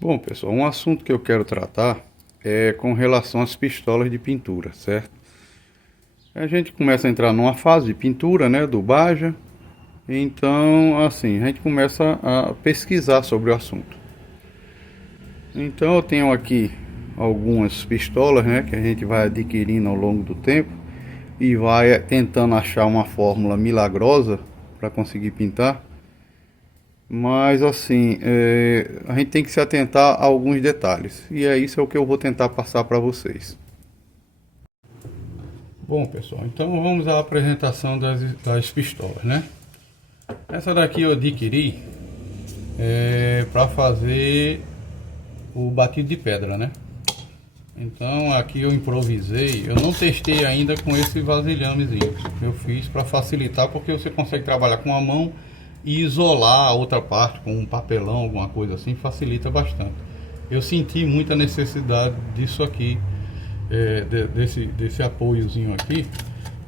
Bom, pessoal, um assunto que eu quero tratar é com relação às pistolas de pintura, certo? A gente começa a entrar numa fase de pintura, né, do Baja. Então, assim, a gente começa a pesquisar sobre o assunto. Então, eu tenho aqui algumas pistolas, né, que a gente vai adquirindo ao longo do tempo e vai tentando achar uma fórmula milagrosa para conseguir pintar. Mas assim, a gente tem que se atentar a alguns detalhes. E é isso que eu vou tentar passar para vocês. Bom, pessoal, então vamos à apresentação das pistolas, né? Essa daqui eu adquiri para fazer o batido de pedra, né? Então aqui eu improvisei, eu não testei ainda com esse vasilhamezinho. Eu fiz para facilitar porque você consegue trabalhar com a mão e isolar a outra parte com um papelão, alguma coisa assim, facilita bastante. Eu senti muita necessidade disso aqui, desse apoiozinho aqui,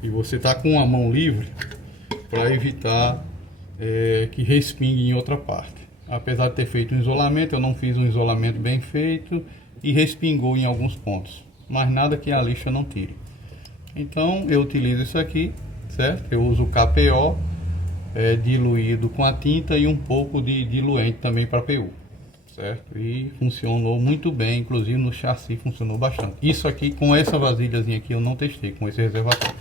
e você tá com a mão livre para evitar que respingue em outra parte. Apesar de ter feito um isolamento, eu não fiz um isolamento bem feito e respingou em alguns pontos, mas nada que a lixa não tire. Então eu utilizo isso aqui, certo? Eu uso o KPO diluído com a tinta e um pouco de diluente também para PU, certo? E funcionou muito bem, inclusive no chassi funcionou bastante. Isso aqui com essa vasilhazinha aqui eu não testei com esse reservatório,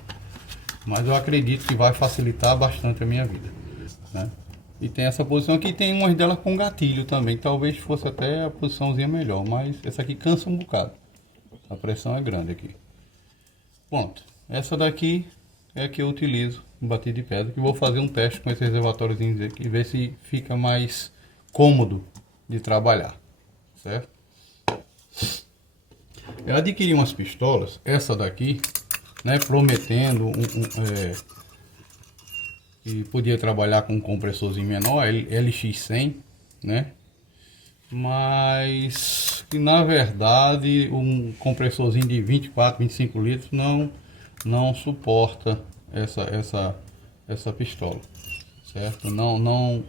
mas eu acredito que vai facilitar bastante a minha vida, né? E tem essa posição aqui, tem umas delas com gatilho também, talvez fosse até a posiçãozinha melhor, mas essa aqui cansa um bocado, a pressão é grande aqui. Pronto, essa daqui é que eu utilizo no batido de pedra, que vou fazer um teste com esse reservatóriozinho aqui, ver se fica mais cômodo de trabalhar, certo? Eu adquiri umas pistolas, essa daqui, né, prometendo que podia trabalhar com um compressorzinho menor, LX100, né? Mas que na verdade um compressorzinho de 24, 25 litros não suporta essa pistola, certo? Não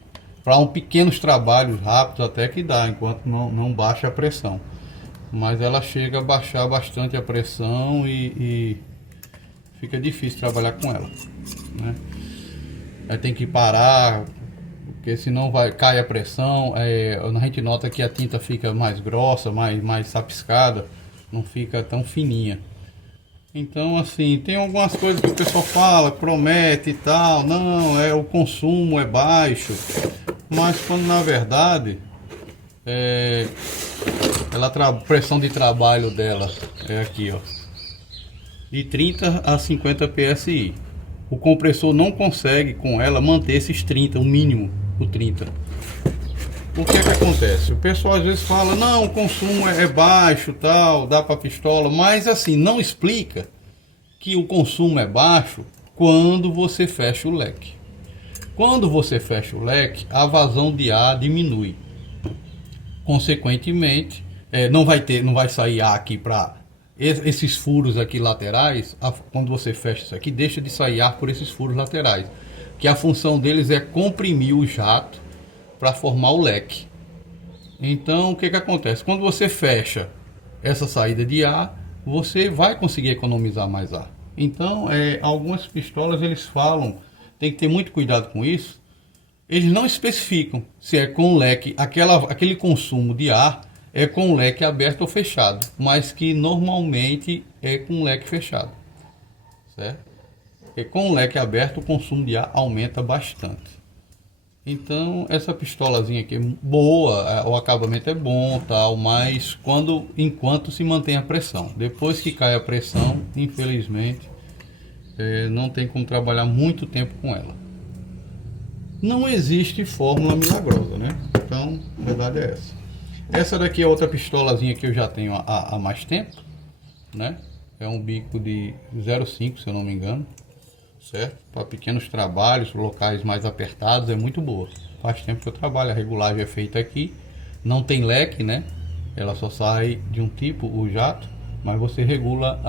para pequenos trabalhos rápidos até que dá, enquanto não baixa a pressão, mas ela chega a baixar bastante a pressão e fica difícil trabalhar com ela, né? Aí tem que parar, porque senão cai a pressão. A gente nota que a tinta fica mais grossa, mais sapiscada, não fica tão fininha. Então assim, tem algumas coisas que o pessoal fala, promete e tal, não, o consumo é baixo, mas quando na verdade a pressão de trabalho dela é aqui, ó, de 30 a 50 psi. O compressor não consegue com ela manter esses 30, o mínimo do 30. O que é que acontece? O pessoal às vezes fala, não, o consumo é baixo, tal, dá para pistola, mas assim, não explica que o consumo é baixo quando você fecha o leque. Quando você fecha o leque, a vazão de ar diminui. Consequentemente, não vai sair ar aqui para esses furos aqui laterais. Quando você fecha isso aqui, deixa de sair ar por esses furos laterais, que a função deles é comprimir o jato para formar o leque. Então o que acontece? Quando você fecha essa saída de ar, você vai conseguir economizar mais ar. Então algumas pistolas eles falam, tem que ter muito cuidado com isso. Eles não especificam se é com leque, aquele consumo de ar é com leque aberto ou fechado, mas que normalmente é com leque fechado, certo? Porque com leque aberto o consumo de ar aumenta bastante. Então essa pistolazinha aqui é boa, o acabamento é bom, tal, mas enquanto se mantém a pressão. Depois que cai a pressão, infelizmente, não tem como trabalhar muito tempo com ela. Não existe fórmula milagrosa, né? Então a verdade é essa. Essa daqui é outra pistolazinha que eu já tenho há mais tempo, né? É um bico de 0,5, se eu não me engano, certo? Para pequenos trabalhos, locais mais apertados, é muito boa. Faz tempo que eu trabalho, a regulagem é feita aqui, não tem leque, né? Ela só sai de um tipo, o jato, mas você regula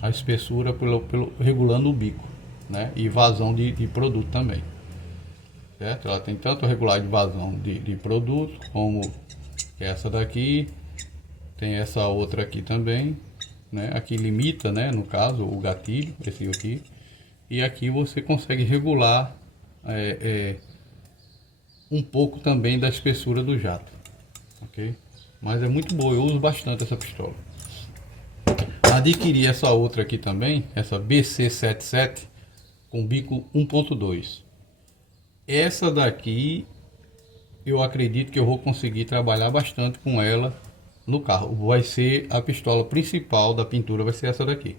a espessura regulando o bico, né? E vazão de produto também. Certo? Ela tem tanto regulagem de vazão de produto como que é essa daqui. Tem essa outra aqui também, né? Aqui limita, né? No caso, o gatilho, esse aqui. E aqui você consegue regular um pouco também da espessura do jato, ok? Mas é muito boa, eu uso bastante essa pistola. Adquiri essa outra aqui também, essa BC77 com bico 1.2. Essa daqui eu acredito que eu vou conseguir trabalhar bastante com ela no carro. Vai ser a pistola principal da pintura, vai ser essa daqui,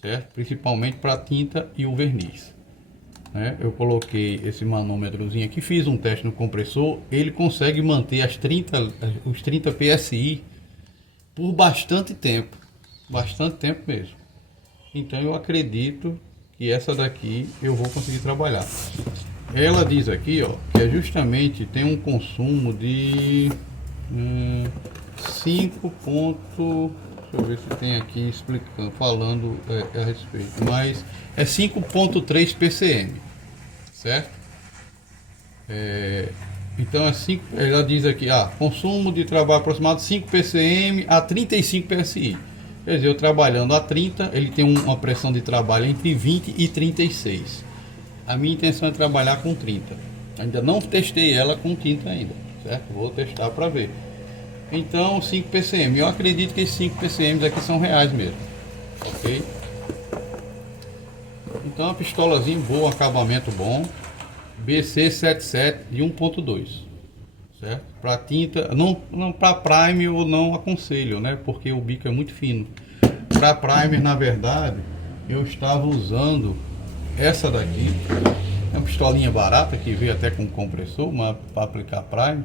certo? Principalmente para tinta e o verniz, né? Eu coloquei esse manômetrozinho aqui, fiz um teste no compressor, ele consegue manter os 30 PSI por bastante tempo mesmo. Então eu acredito que essa daqui eu vou conseguir trabalhar. Ela diz aqui, ó, que é justamente tem um consumo de 5 ponto, deixa eu ver se tem aqui explicando, falando a respeito, mas é 5.3 PCM, certo? Então ela diz aqui, consumo de trabalho aproximado de 5 PCM a 35 PSI. Quer dizer, eu trabalhando a 30, ele tem uma pressão de trabalho entre 20 e 36. A minha intenção é trabalhar com 30. Ainda não testei ela com tinta ainda, certo? Vou testar para ver. Então, 5 PCM. Eu acredito que esses 5 PCM aqui são reais mesmo, ok? Então, a pistolazinha boa, acabamento bom. BC77 de 1.2, certo? Para tinta, não para primer eu não aconselho, né? Porque o bico é muito fino. Para primer, na verdade, eu estava usando essa daqui. É uma pistolinha barata que veio até com compressor, mas para aplicar primer.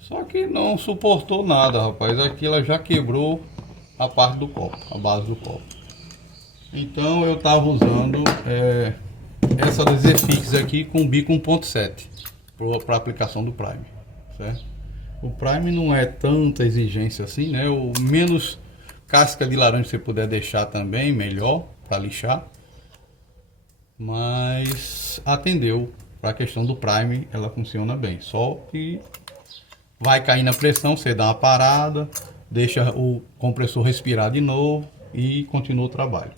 Só que não suportou nada, rapaz. Aqui ela já quebrou a parte do copo, a base do copo. Então eu estava usando essa da Zfix aqui com bico 1.7 para aplicação do primer, certo? O primer não é tanta exigência assim, né? O menos casca de laranja você puder deixar também, melhor para lixar. Mas atendeu para a questão do primer, ela funciona bem. Só que vai cair na pressão, você dá uma parada, deixa o compressor respirar de novo e continua o trabalho.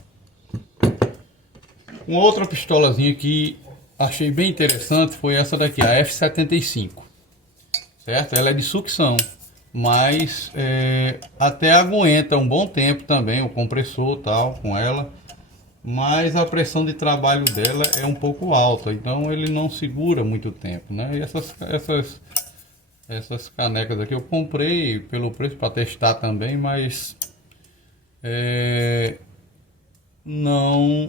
Uma outra pistolazinha que achei bem interessante foi essa daqui, a F75, certo? Ela é de sucção, mas até aguenta um bom tempo também o compressor tal com ela, mas a pressão de trabalho dela é um pouco alta, então ele não segura muito tempo, né? E essas canecas aqui eu comprei pelo preço para testar também, mas não,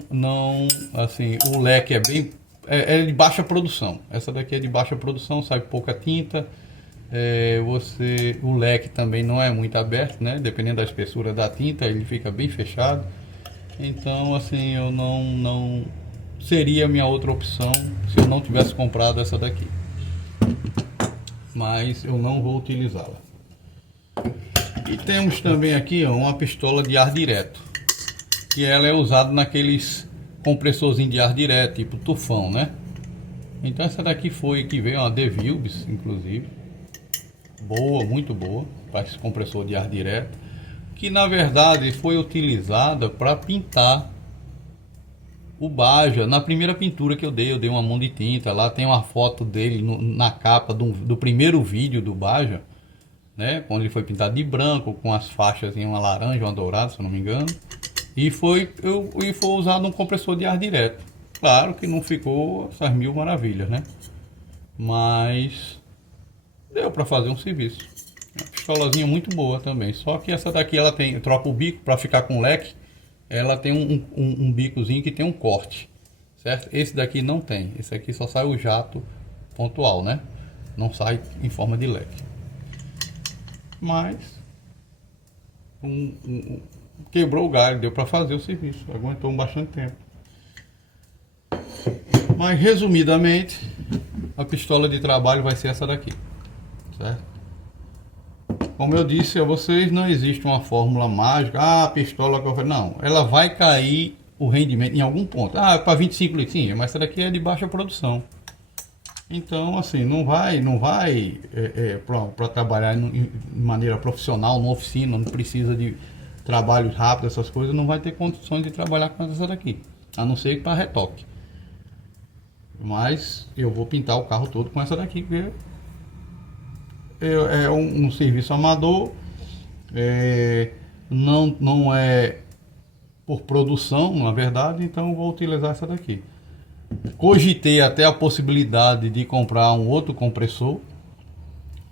assim, o leque é bem, é de baixa produção. Essa daqui é de baixa produção, sai pouca tinta. O leque também não é muito aberto, né? Dependendo da espessura da tinta, ele fica bem fechado. Então, assim, eu não seria a minha outra opção se eu não tivesse comprado essa daqui. Mas eu não vou utilizá-la. E temos também aqui, ó, uma pistola de ar direto, que ela é usada naqueles compressorzinhos de ar direto, tipo tufão, né? Então essa daqui foi que veio uma DeVilbiss, inclusive, boa, muito boa, para esse compressor de ar direto, que na verdade foi utilizada para pintar o Baja. Na primeira pintura que eu dei uma mão de tinta. Lá tem uma foto dele na capa do primeiro vídeo do Baja, né? Quando ele foi pintado de branco, com as faixas em uma laranja, uma dourada, se eu não me engano. E foi usado um compressor de ar direto. Claro que não ficou essas mil maravilhas, né? Mas deu para fazer um serviço. Uma pistolazinha muito boa também. Só que essa daqui ela troca o bico para ficar com leque. Ela tem um bicozinho que tem um corte, certo? Esse daqui não tem. Esse aqui só sai o jato pontual, né? Não sai em forma de leque. Mas quebrou o galho, deu para fazer o serviço. Aguentou bastante tempo. Mas resumidamente, a pistola de trabalho vai ser essa daqui, certo? Como eu disse a vocês, não existe uma fórmula mágica. A pistola que eu falei, não, ela vai cair o rendimento em algum ponto. Para 25 litros, sim, mas essa daqui é de baixa produção. Então, assim, não vai para trabalhar de maneira profissional, numa oficina, não precisa de trabalho rápido, essas coisas, não vai ter condições de trabalhar com essa daqui, a não ser para retoque. Mas eu vou pintar o carro todo com essa daqui, porque é um serviço amador, não é por produção, na verdade, então eu vou utilizar essa daqui. Cogitei até a possibilidade de comprar um outro compressor,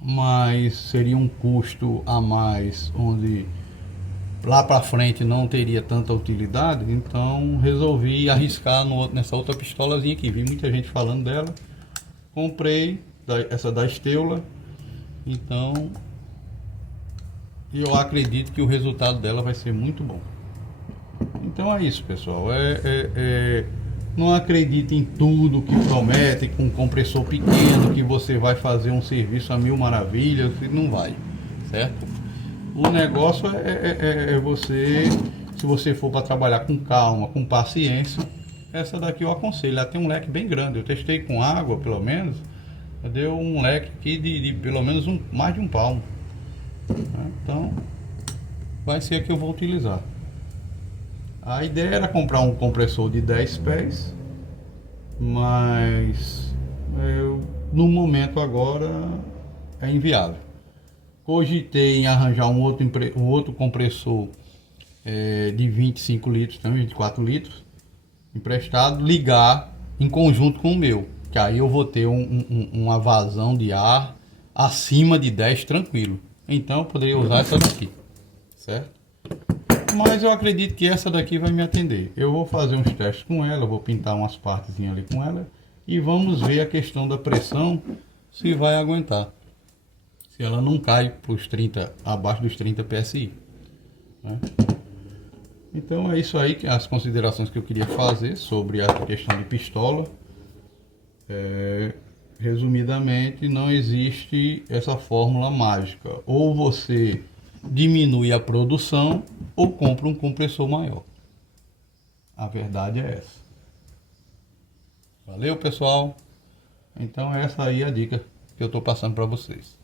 mas seria um custo a mais, onde lá para frente não teria tanta utilidade, então resolvi arriscar nessa outra pistolazinha aqui. Vi muita gente falando dela, comprei essa da Esteula, então eu acredito que o resultado dela vai ser muito bom. Então é isso, pessoal. Não acredite em tudo que promete com um compressor pequeno que você vai fazer um serviço a mil maravilhas, não vai, certo? O negócio é você, se você for para trabalhar com calma, com paciência, essa daqui eu aconselho. Ela tem um leque bem grande. Eu testei com água, pelo menos, deu um leque aqui de pelo menos mais de um palmo. Então, vai ser a que eu vou utilizar. A ideia era comprar um compressor de 10 pés, mas no momento agora é inviável. Cogitei em arranjar um outro compressor de 25 litros, também 24 litros, emprestado, ligar em conjunto com o meu, que aí eu vou ter uma vazão de ar acima de 10 tranquilo. Então eu poderia usar essa daqui, certo? Mas eu acredito que essa daqui vai me atender. Eu vou fazer uns testes com ela, vou pintar umas partezinhas ali com ela e vamos ver a questão da pressão, se vai aguentar. Se ela não cai para os 30, abaixo dos 30 PSI. Né? Então é isso aí, as considerações que eu queria fazer sobre a questão de pistola. Resumidamente, não existe essa fórmula mágica. Ou você diminui a produção ou compra um compressor maior. A verdade é essa. Valeu, pessoal. Então essa aí é a dica que eu estou passando para vocês.